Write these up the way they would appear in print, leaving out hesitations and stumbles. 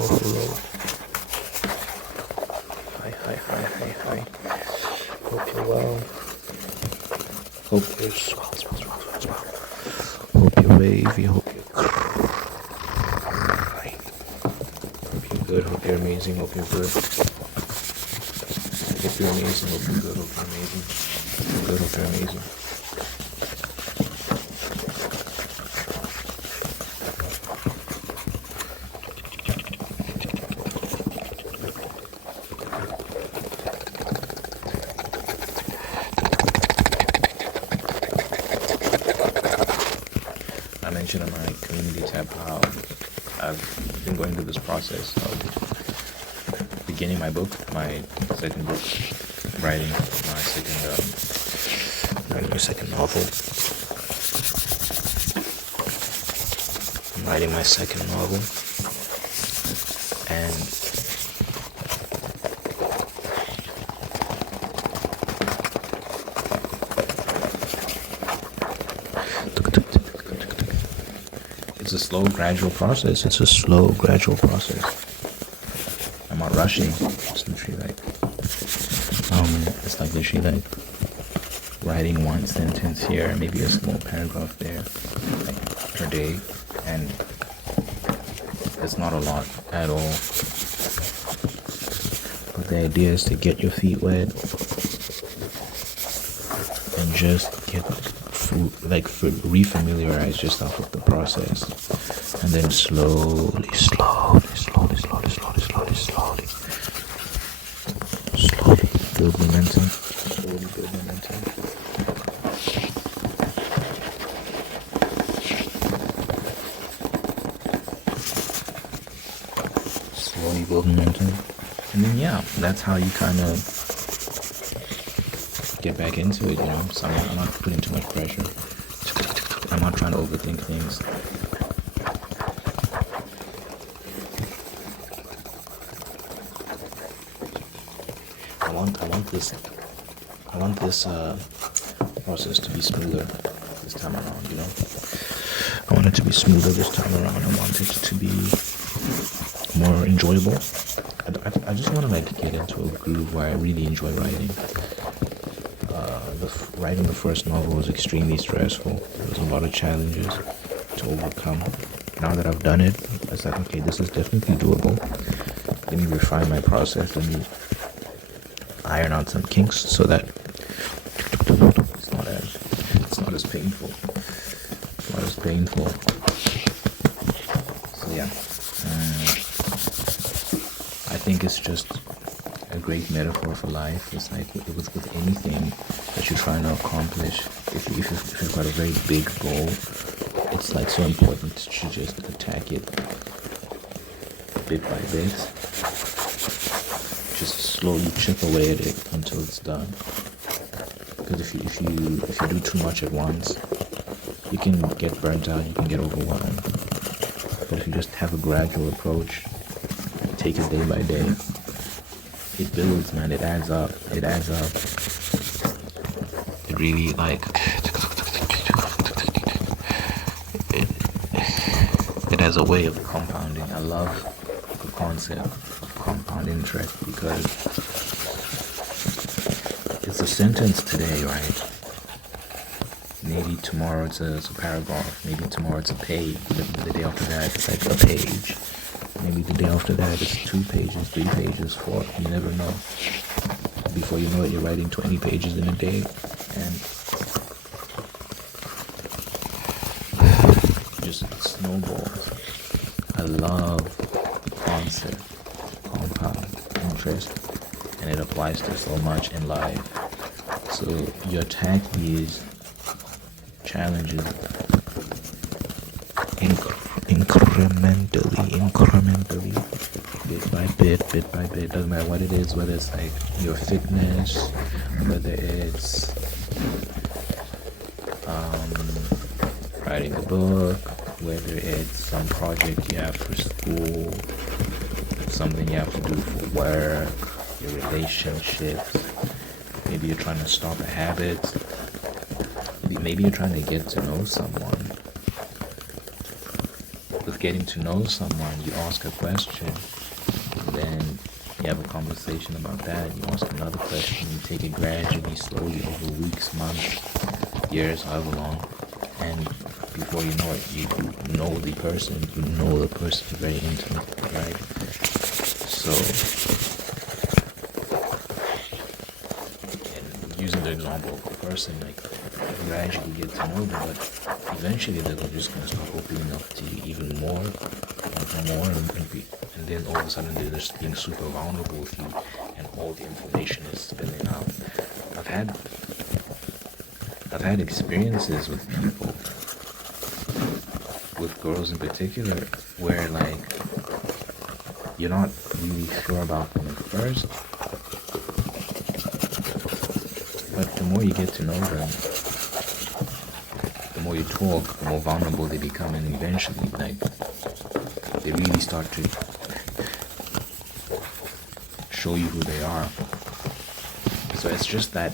hello. Hi. Hope you're well. Hope you're swell. Hope you're wavy. Hope you're great. Hope you're good. Hope you're amazing. Hope you're good. Hope you're amazing. Hope you're good. Hope you're amazing. Hope you're good. Hope you're amazing. I mentioned in my community tab how I've been going through this process of beginning my second book, writing my second novel. I'm writing my second novel, and it's a slow, gradual process. I'm not rushing. It's literally like writing one sentence here, maybe a small paragraph there, like per day, and it's not a lot at all. But the idea is to get your feet wet and just refamiliarize yourself with the process, and then slowly build momentum. Slowly build momentum. And then that's how you kind of get back into it, So I'm not putting too much pressure. I'm not trying to overthink things. I want this process to be smoother this time around, I want it to be smoother this time around. I want it to be more enjoyable. I just want to get into a groove where I really enjoy writing. Writing the first novel was extremely stressful. There was a lot of challenges to overcome. Now that I've done it, it's like, okay, this is definitely doable. Let me refine my process. Let me iron out some kinks so that it's not as painful. So I think it's just a great metaphor for life. It's like with anything that you're trying to accomplish. If you've got a very big goal, it's like so important to just attack it bit by bit. Just slowly chip away at it until it's done. Because if you do too much at once, you can get burnt out, you can get overwhelmed. But if you just have a gradual approach, take it day by day, it builds, man. It adds up. It really it has a way of compounding. I love the concept of compound interest because it's a sentence today, right? Maybe tomorrow it's a paragraph. Maybe tomorrow it's a page. The day after that it's like a page. Maybe the day after that it's 2 pages, 3 pages, 4. You never know. Before you know it, you're writing 20 pages in a day, and just snowballs. I love the concept, compound interest, and it applies to so much in life. So you attack these challenges incrementally, bit by bit. Doesn't matter what it is, whether it's like your fitness, whether it's writing a book, whether it's some project you have for school, something you have to do for work, your relationships. Maybe you're trying to stop a habit. Maybe you're trying to get to know someone. The of getting to know someone, you ask a question, then you have a conversation about that, you ask another question, you take it gradually, slowly over weeks, months, years, however long, and before you know it, you know the person very intimately, right? So, and using the example of a person, like, you gradually get to know them, but eventually they're just going to start opening up to you even more, and then all of a sudden they're just being super vulnerable with you, and all the information is spilling out. I've had experiences with people, with girls in particular, where like you're not really sure about them at first, but the more you get to know them, the more you talk, the more vulnerable they become, and eventually, like, they really start to show you who they are. So it's just that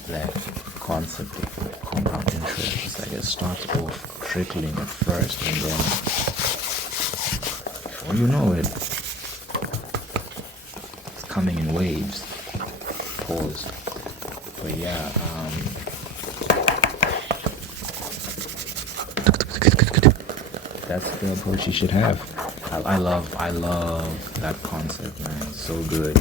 concept of compound interest. It's like it starts off trickling at first, and then before you know it, it's coming in waves. Pause. But yeah, that's the approach you should have. I love that concept, man. It's so good.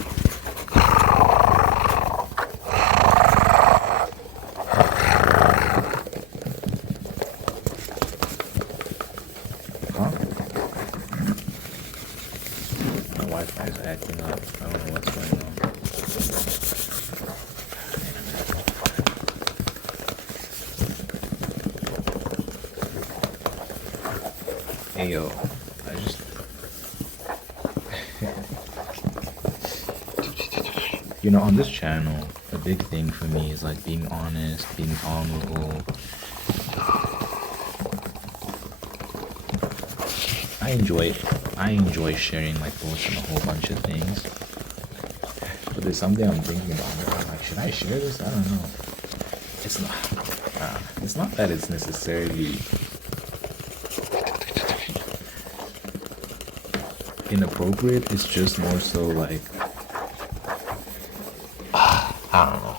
Huh? My Wi-Fi is acting up. I don't know what's going on. Hey yo, on this channel, a big thing for me is like being honest, being vulnerable. I enjoy sharing my thoughts on a whole bunch of things. But there's something I'm thinking about. I'm like, should I share this? I don't know. It's not that it's necessarily inappropriate. It's just more so like, I don't know.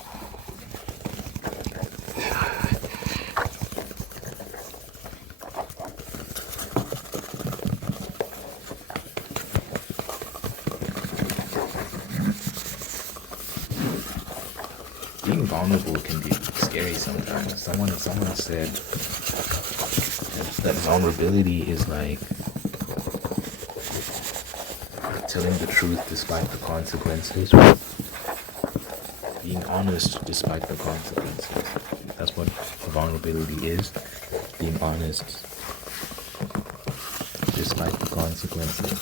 Being vulnerable can be scary sometimes. Someone said that vulnerability is like telling the truth despite the consequences. Being honest despite the consequences. That's what vulnerability is. Being honest despite the consequences.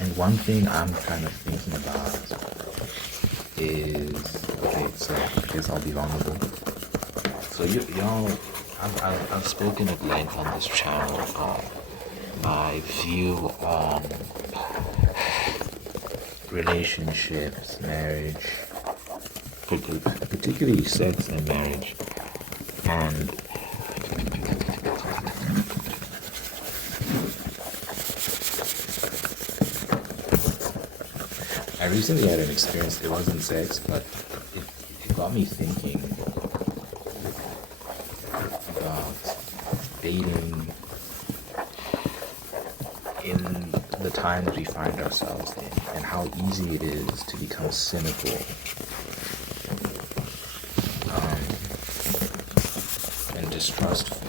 And one thing I'm kind of thinking about is, okay, so I guess I'll be vulnerable. So y'all, I've spoken at length on this channel on my view on relationships, marriage, particularly sex and marriage, and I recently had an experience. It wasn't sex, but it got me thinking about dating in the times we find ourselves in, and how easy it is to become cynical and distrustful,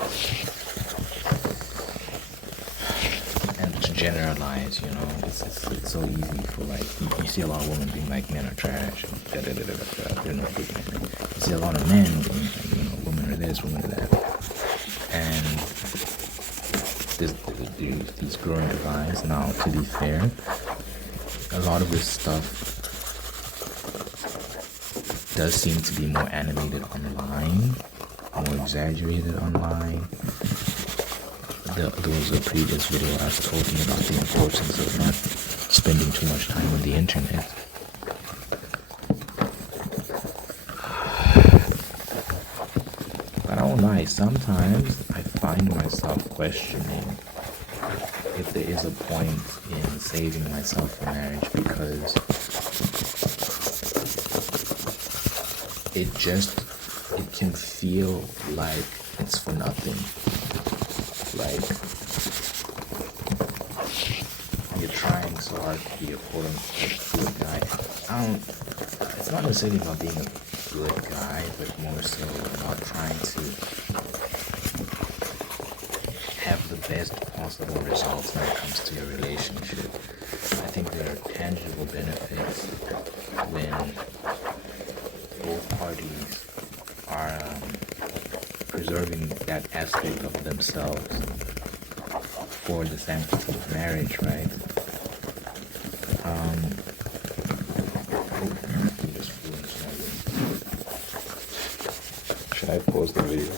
and to generalize. It's so easy for, like, you see a lot of women being like, men are trash, and they're no good men. You see a lot of men being like, women are this, women are that, and there's these growing divides. Now, to be fair, a lot of this stuff does seem to be more animated online, more exaggerated online. There was a previous video I was talking about the importance of not spending too much time on the internet. sometimes I find myself questioning if there is a point in saving myself for marriage, because it can feel like it's for nothing. Like you're trying so hard to be a quote unquote good guy. It's not necessarily about being a good guy, but more so about trying to have the best possible results when it comes to your relationship. I think there are tangible benefits when both parties are preserving that aspect of themselves for the sanctity of marriage, right? Should I pause the video?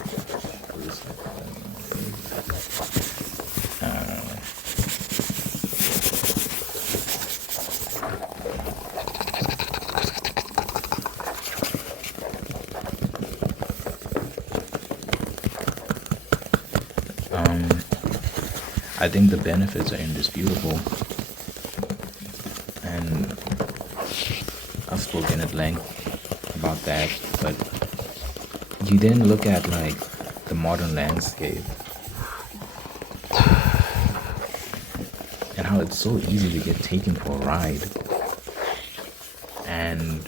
I think the benefits are indisputable, and I've spoken at length about that, but you then look at like the modern landscape and how it's so easy to get taken for a ride, and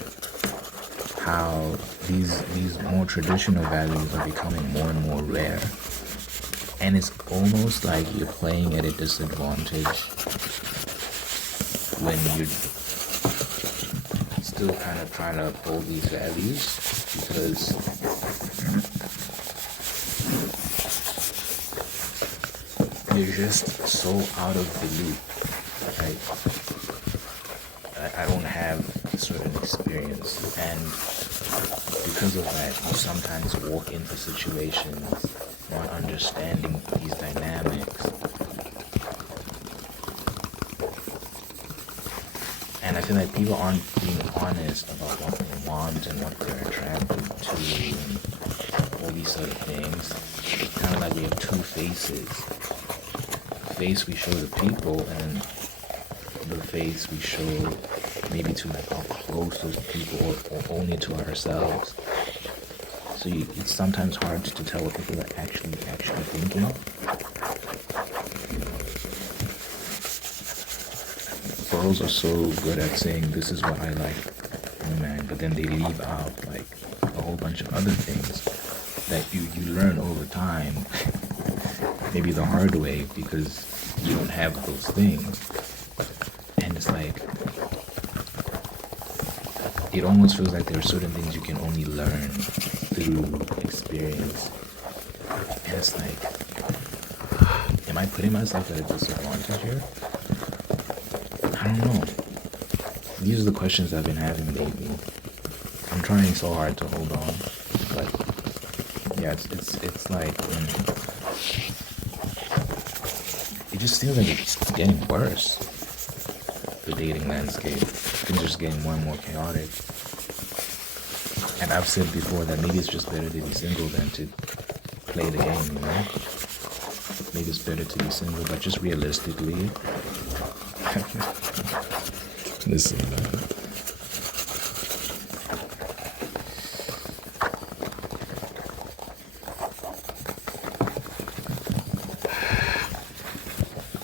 how these more traditional values are becoming more and more rare. And it's almost like you're playing at a disadvantage when you're still kind of trying to uphold these values, because you're just so out of the loop, right? I don't have a certain experience, and because of that, you sometimes walk into situations not understanding these dynamics. And I feel like people aren't being honest about what they want and what they're attracted to and all these sort of things. It's kind of like we have two faces. The face we show the people, and the face we show maybe to like our closest people, or only to ourselves. So it's sometimes hard to tell what people are actually thinking. Girls are so good at saying this is what I like in a man, but then they leave out like a whole bunch of other things that you learn over time, maybe the hard way, because you don't have those things. And it's like, it almost feels like there are certain things you can only learn through experience. And it's like, am I putting myself at a disadvantage here? I don't know. These are the questions I've been having lately. I'm trying so hard to hold on, but yeah, it's like it just feels like it's getting worse. The dating landscape, things are just getting more and more chaotic. And I've said before that maybe it's just better to be single than to play the game, you know? Maybe it's better to be single, but just realistically, listen, man.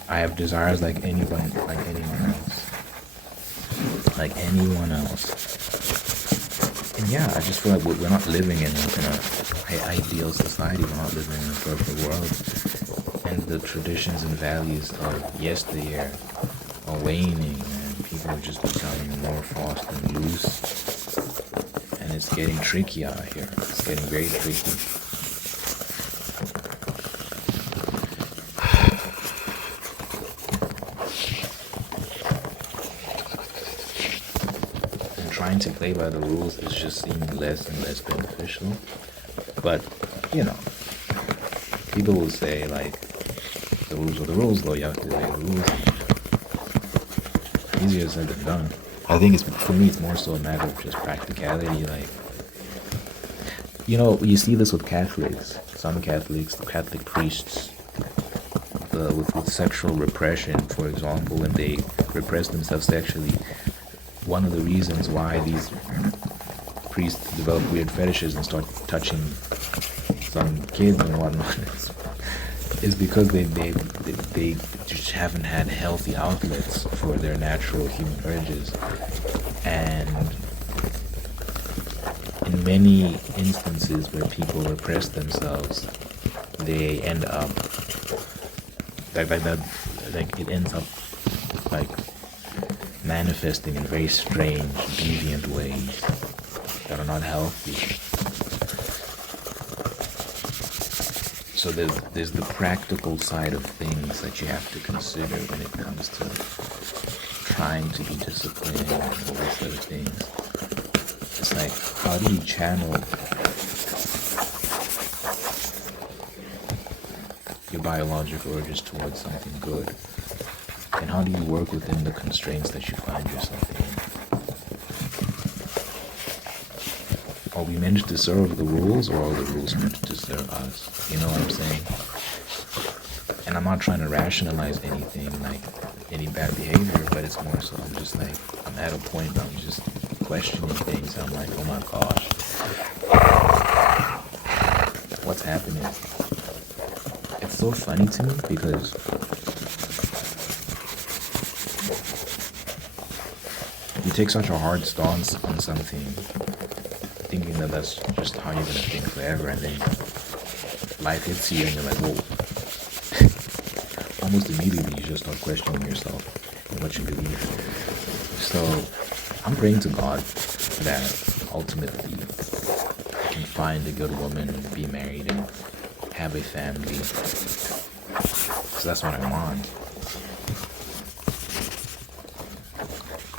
I have desires like anyone else. And yeah, I just feel like we're not living in a ideal society. We're not living in a perfect world. And the traditions and values of yesteryear are waning, and people are just becoming more fast and loose. And it's getting tricky out here. It's getting very tricky. Trying to play by the rules is just seeming less and less beneficial. But, you know, people will say, like, the rules are the rules, though. You have to obey the rules. Easier said than done. I think for me, it's more so a matter of just practicality. Like, you know, you see this with Catholics. some Catholic priests, with sexual repression, for example, when they repress themselves sexually, one of the reasons why these priests develop weird fetishes and start touching some kids and whatnot is because they just haven't had healthy outlets for their natural human urges. And in many instances where people repress themselves, they end up like it ends up like manifesting in very strange, deviant ways that are not healthy. So there's the practical side of things that you have to consider when it comes to trying to be disciplined and all these other things. It's like, how do you channel your biological urges towards something good? And how do you work within the constraints that you find yourself in? Are we meant to serve the rules, or are the rules meant to serve us? You know what I'm saying? And I'm not trying to rationalize anything, like any bad behavior, but it's more so I'm just like, I'm at a point where I'm just questioning things. I'm like, oh my gosh, what's happening? It's so funny to me because you take such a hard stance on something, thinking that that's just how you're going to think forever, and then life hits you and you're like, whoa. Almost immediately you just start questioning yourself and what you believe. So I'm praying to God that ultimately I can find a good woman and be married and have a family. So that's what I want.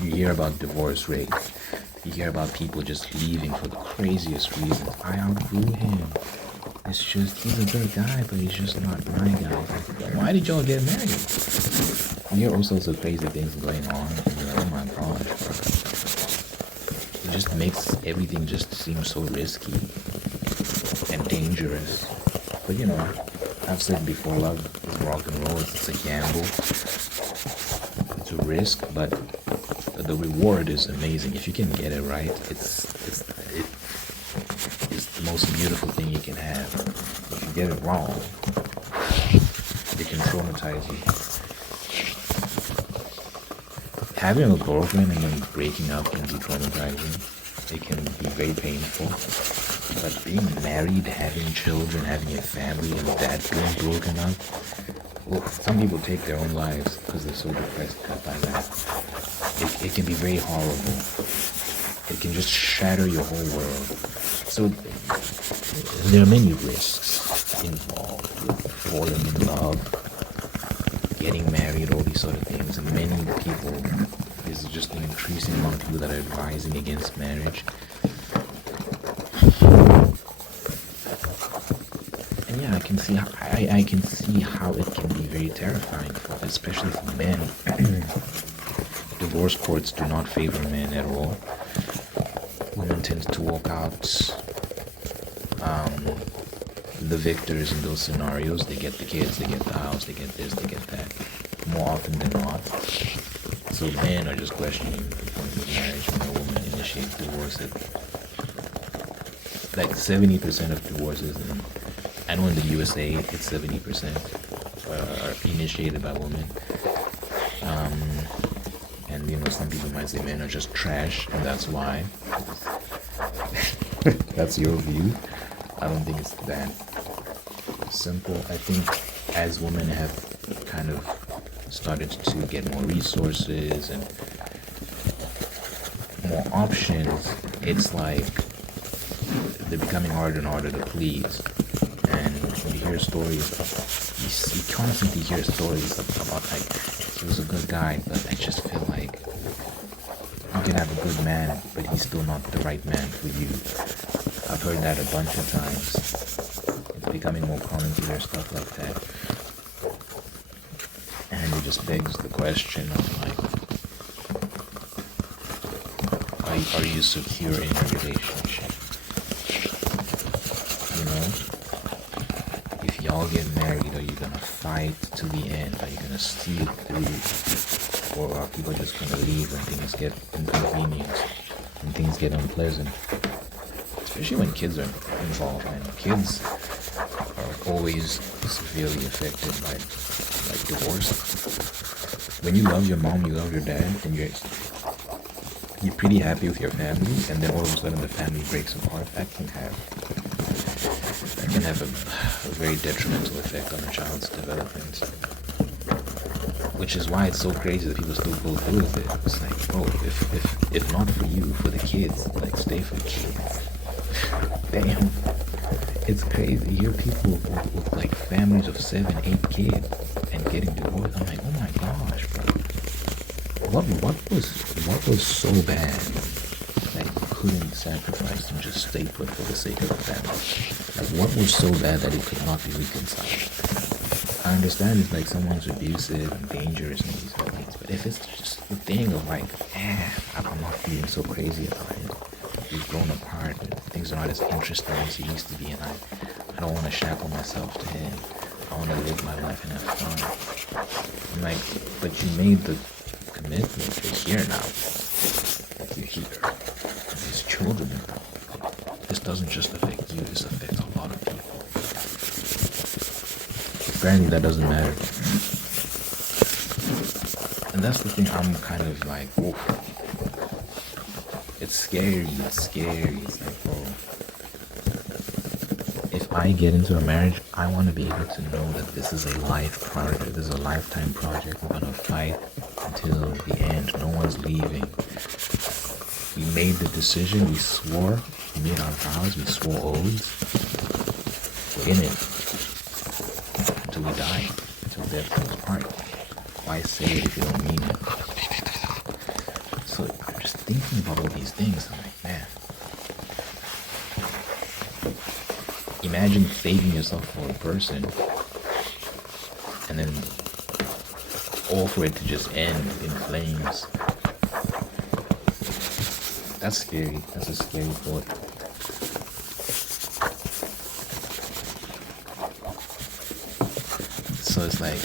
You hear about divorce rates. You hear about people just leaving for the craziest reasons. I outgrew him. It's just, he's a good guy, but he's just not my guy. Why did y'all get married? You hear all sorts of crazy things going on. And you're like, oh my gosh, bro. It just makes everything just seem so risky and dangerous. But you know, I've said before, love is rock and roll. It's a gamble. It's a risk, but the reward is amazing. If you can get it right, it's the most beautiful thing you can have. If you get it wrong, it can traumatize you. Having a girlfriend and then breaking up can be traumatizing. It can be very painful. But being married, having children, having a family, and that being broken up, well, some people take their own lives because they're so depressed by that. It can be very horrible. It can just shatter your whole world. So there are many risks involved with falling in love, getting married, all these sort of things. And many people, there's just an increasing amount of people that are advising against marriage. And yeah, I can see how it can be very terrifying, especially for men. Divorce courts do not favor men at all. Women tend to walk out the victors in those scenarios. They get the kids, they get the house, they get this, they get that, more often than not. So men are just questioning the point of marriage when a woman initiates divorce. Like 70% of divorces, and I know in the USA it's 70% are initiated by women. And you know, some people might say men are just trash, and that's why. That's your view. I don't think it's that simple. I think as women have kind of started to get more resources and more options, it's like they're becoming harder and harder to please. And when you hear stories, you constantly hear stories about like, he was a good guy, but I just feel like you can have a good man, but he's still not the right man for you. I've heard that a bunch of times. It's becoming more common to hear stuff like that. And it just begs the question of like, are you secure in a relationship? You know? all get married? Are you gonna fight to the end? Are you gonna steal through? Or are people just gonna leave when things get inconvenient, when things get unpleasant? Especially when kids are involved, man. Kids are always severely affected by like divorce. When you love your mom, you love your dad, and you're pretty happy with your family, and then all of a sudden the family breaks apart. That can have a very detrimental effect on a child's development. Which is why it's so crazy that people still go through with it. It's like, bro, if not for you, for the kids, like stay for the kids. Damn, it's crazy. You hear people with like families of 7, 8 kids and getting divorced. I'm like, oh my gosh, bro. What was so bad that you couldn't sacrifice and just stay put for the sake of the family? Like, what was so bad that it could not be reconciled? I understand it's like someone's abusive and dangerous and these other things, but if it's just the thing of like, I'm not feeling so crazy about it. We've grown apart, but things are not as interesting as it used to be, and I don't want to shackle myself to him. I want to live my life and have fun. I'm like, but you made the commitment. You're here now. You're here. And there's children involved. This doesn't just affect you, this affects a lot of people. Granted, that doesn't matter. And that's the thing, I'm kind of like, oof. It's scary. It's like, bro, if I get into a marriage, I want to be able to know that this is a life project. This is a lifetime project. We're going to fight until the end. No one's leaving. We made the decision. We swore. We made our vows. We swore oaths. We're in it until we die, until death do us part. Why say it if you don't mean it? So I'm just thinking about all these things. I'm like, man, imagine saving yourself for a person and then all for it to just end in flames. That's scary. That's a scary thought. So it's like,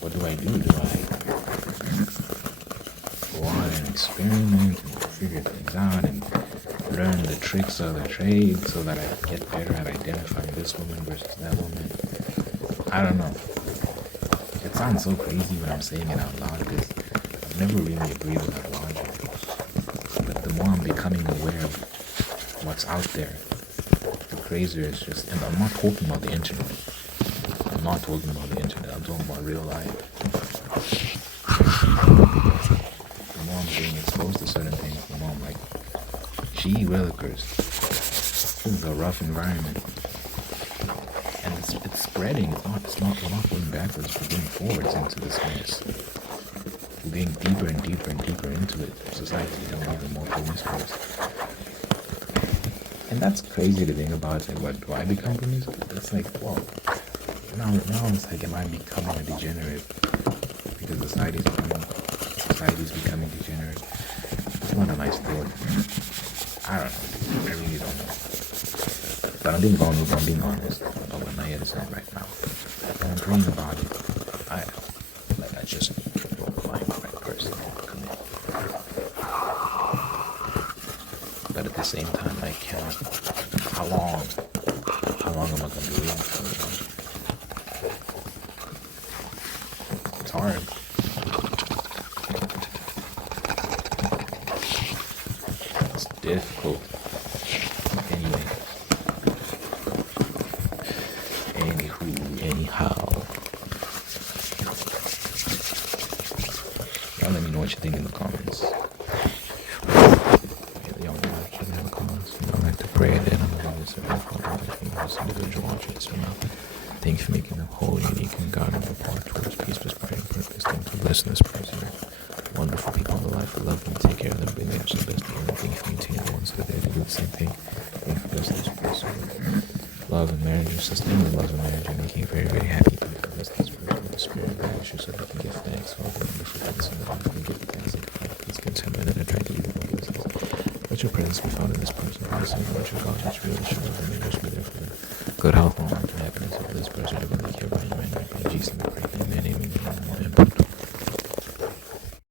what do I do? Do I go on and experiment and figure things out and learn the tricks of the trade so that I get better at identifying this woman versus that woman? I don't know. It sounds so crazy when I'm saying it out loud because I've never really agreed with that logic. But the more I'm becoming aware of what's out there, the crazier it's just. And I'm not talking about the internet. I'm talking about real life. The more I'm being exposed to certain things, the more I'm like, gee willikers, this is a rough environment. And it's spreading. We're not going backwards, we're going forwards into this mess. We're getting deeper and deeper and deeper into it. Society's becoming even more promiscuous. And that's crazy to think about. It's like, what, do I become promiscuous? It's like, well, now it's like, am I becoming a degenerate? Because society's becoming degenerate. It's not a nice thought. I don't know. I really don't know. But I'm being vulnerable, I'm being honest about what my head is at right now. And I'm praying about it. I just don't find the right person to commit. But at the same time, I cannot. How long am I going to be waiting for? It's hard. It's difficult. Anyhow. Y'all let me know what you think in the comments. Y'all know what you think in the comments. You know, I like to pray that I'm going to do this individual watches from now. Thank you for making a whole, unique, and God-given part towards peace, prosperity, and purpose. Thank you for blessing this person. Wonderful people in the life. I love them. Take care of them. Bring them to the best. And thank you for maintaining the ones that are there to do the same thing. Thank you for blessing this person. Love and marriage and sustaining love and marriage and making you very, very happy. Thank you for blessing this person with the spirit of marriage so that we can give thanks for all the wonderful things in the life and give thanks and find peace, contentment, and attract even more blessings. Let your presence be found in this person. Blessing, Lord your God, that's real, that your love and may be there for them. good health moment, man.